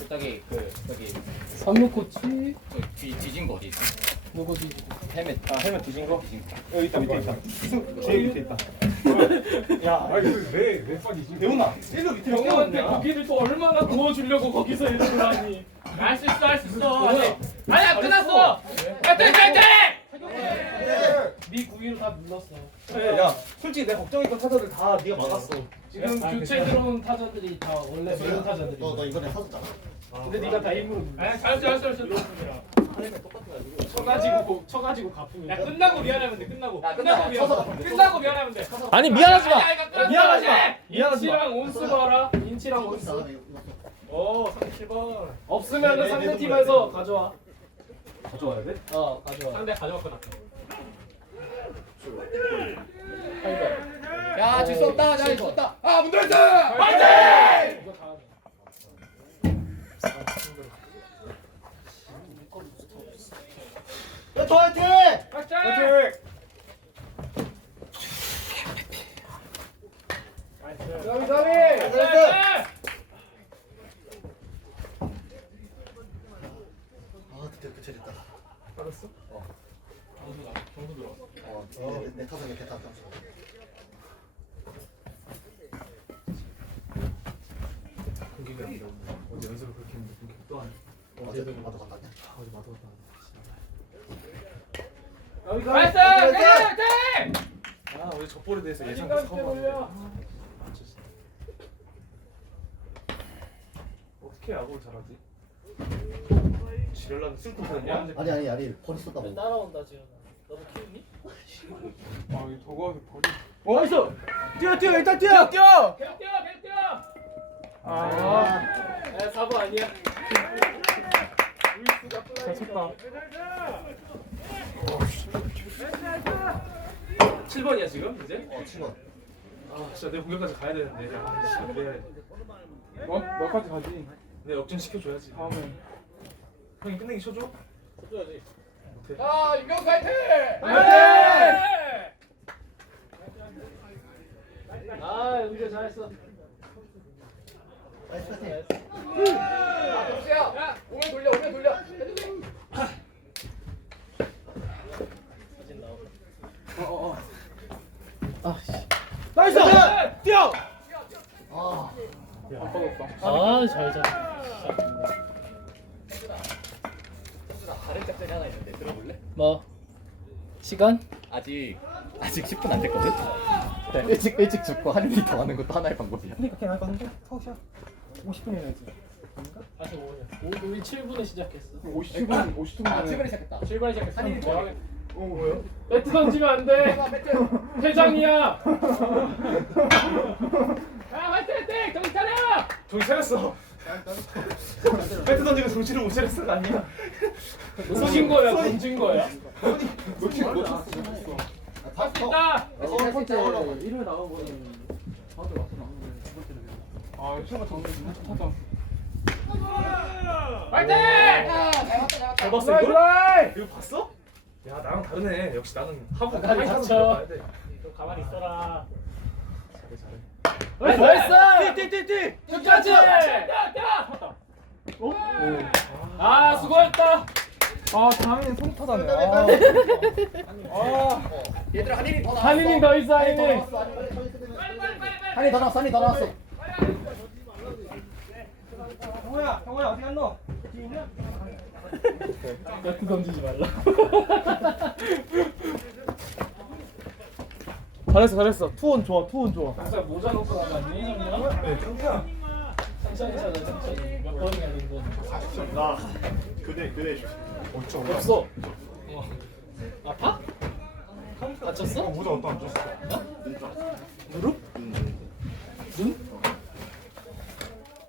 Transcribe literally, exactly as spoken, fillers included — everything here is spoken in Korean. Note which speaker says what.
Speaker 1: 저기 그 저기
Speaker 2: 삼루 코치
Speaker 1: 저 뒤 뒤진 거 어디 있어?
Speaker 2: 누구지?
Speaker 1: 헬멧.
Speaker 3: 아 헬멧 뒤진 거?
Speaker 1: 뒤진 거.
Speaker 3: 여기 있다 밑에 있다. 뒤에 밑에 있다. 야, 아니 왜왜 빠지지? 대훈아, 일로 밑에
Speaker 2: 형한테 고기를 또 얼마나 구워주려고 거기서 이러고 하니?
Speaker 1: 할 수 있어 할 수 있어.
Speaker 2: 뭐야?
Speaker 1: 아니 아니야 끝났어. 화이팅 화이팅.
Speaker 2: 네 구위로 다 눌렀어.
Speaker 3: 야, 솔직히 내가 걱정했던 타자들 다 네가 막았어.
Speaker 2: 지금 교체 들어온 타자들이 다 원래 메인 타자들이.
Speaker 4: 너, 너 이번에 사줬잖아.
Speaker 2: 근데 네가 다 힘으로 눌렀어.
Speaker 1: 아 잘했어 잘했어 잘했어.
Speaker 2: 쳐가지고 고- 쳐가지고 갚으면.
Speaker 1: 야 끝나고 미안하면 돼 끝나고.
Speaker 4: 야,
Speaker 1: 끝나고
Speaker 4: 끝나고
Speaker 1: 미안하면 돼. 끝나고 미안하면 돼.
Speaker 3: 아니 미안하지 마.
Speaker 1: 아니, 아니, 끝났어.
Speaker 3: 미안하지 마. 미안하지 마.
Speaker 2: 인치랑 온수 봐라. 인치랑 온수.
Speaker 1: 오 삼십칠 번.
Speaker 2: 없으면은 상대팀에서 가져와.
Speaker 3: 가져와야 돼?
Speaker 2: 어 가져와.
Speaker 1: 상대 가져왔구나.
Speaker 4: 야, 질수 없다. 야, 질수 없다. 아, 문들었어.
Speaker 1: 화이팅!
Speaker 2: 이거 다 하네.
Speaker 4: 야, 더 화이팅!
Speaker 1: 화이팅!
Speaker 2: 가비 가비.
Speaker 4: 아, 그때 그 재밌다.
Speaker 2: 알았어?
Speaker 1: 정수 들어왔어.
Speaker 4: 어, 내, 내 타석에 대타 점수.
Speaker 3: 공기가 안 돼. 어제 연습을 그렇게 했는데 공기 또 안.
Speaker 4: 어제 마도 갔다 왔냐?
Speaker 3: 아, 어제 마도 갔다
Speaker 2: 가비
Speaker 1: 화이팅!
Speaker 2: 가비.
Speaker 1: 화이팅!
Speaker 3: 아, 어제 적볼에 대해서 예상
Speaker 2: 가비
Speaker 3: 처음 봤는데.
Speaker 2: 올려.
Speaker 3: 아, 진짜. 어떻게 야구를 잘하지? 지랄나는 쓸고 다녔냐?
Speaker 4: 아니, 아니, 아니. 버리 쏟다고.
Speaker 2: 따라온다 지금. 너도 키우니?
Speaker 3: 아, 이 도구하게 버리. 어, 있어. 뛰어, 뛰어, 일단 뛰어. 뛰어.
Speaker 1: 계속 뛰어 계속 뛰어!
Speaker 3: 아,
Speaker 2: 에 사부 아니야.
Speaker 3: 잘 쳤다. 칠 번이야 지금 이제?
Speaker 4: 어, 칠 번.
Speaker 3: 아, 진짜 내 공격까지 가야 되는데. 아, 진짜 내. 뭐? 너까지 가지. 내 역전 시켜줘야지. 다음에. 형이 끝내기 쳐줘?
Speaker 2: 쳐줘야지.
Speaker 3: 못해.
Speaker 1: 자 윤경수 화이팅!
Speaker 2: 아 연주 잘했어.
Speaker 4: 나이스 파이팅.
Speaker 1: 아 동수야! 야 오면 돌려 오면 돌려!
Speaker 2: 사진 나오고.
Speaker 3: 어어어.
Speaker 2: 아 씨.
Speaker 3: 나이스! 뛰어!
Speaker 4: 아,
Speaker 3: 아빠가
Speaker 2: 아 잘 자.
Speaker 1: 다른 짝짝이 하나 있는데 들어볼래?
Speaker 2: 뭐 시간?
Speaker 1: 아직 아직 십 분 안 됐거든? 네. 일찍 일찍 죽고 한일이 더 하는 것도 하나의 방법이야.
Speaker 3: 근데 그렇게 나갈 건데? 서울시야. 오십 분이야지.
Speaker 2: 아직 오냐. 우리 칠 분에 시작했어.
Speaker 3: 오십 분, 오십 분
Speaker 1: 아 칠분에 시작했다.
Speaker 2: 칠 분에 시작했어.
Speaker 1: 한일이 더 하네.
Speaker 3: 어, 뭐야?
Speaker 2: 배트 던지면 안 돼. 회장이야.
Speaker 1: 야 화이팅 화이팅! 정신 차려!
Speaker 3: 정신 차렸어. 배트 던지고 정신을 못 차렸어가 아니야.
Speaker 2: 놓친 거야, 던진 거야.
Speaker 3: 놓친 거 놓쳤어.
Speaker 1: 할 수 있다!
Speaker 4: 첫 번째.
Speaker 2: 일요일 나온 거는 다들 와서 나온 거는 두 번째는.
Speaker 3: 아, 최고 정신 못 찾아.
Speaker 1: 화이팅!
Speaker 3: 잘 봤어 이거? 이거 봤어? 야, 나랑 다르네. 역시 나는 하고
Speaker 2: 나를
Speaker 3: 하고
Speaker 2: 닥쳐.
Speaker 3: 들어가야 돼.
Speaker 2: 좀 가만히 있어라.
Speaker 3: 잘해, 잘해.
Speaker 2: 나이스!
Speaker 3: 띠띠띠띠.
Speaker 2: 끝까지!
Speaker 1: 뛰어 뛰어!
Speaker 2: 아 수고했다.
Speaker 3: 아, 다음에는 손 타다네. 아. 아.
Speaker 4: 얘들아, 한일이 더 나왔어.
Speaker 2: 한이닝 더 있어
Speaker 4: 한이 더
Speaker 2: 한이닝.
Speaker 4: 나왔어. 한이 빨리 서 있으면.
Speaker 1: 빨리 빨리 빨리 빨리!
Speaker 4: 한이 더 나왔어. 한이 더 나왔어.
Speaker 3: 형호야, 형호야 어디 갔노?
Speaker 2: 배트 던지지 말라.
Speaker 3: 잘했어, 잘했어. 투원 좋아, 투원 좋아.
Speaker 2: 항상 모자 놓고 나갔니 형이야?
Speaker 3: 네, 짱이야.
Speaker 2: 천천히 찾아 천천히. 몇 번이나 된 거.
Speaker 3: 나 교대 교대 줘. 어쩌
Speaker 2: 없어. 아파? 다쳤어?
Speaker 3: 모자 어디다 안 줬어?
Speaker 2: 무릎? 눈?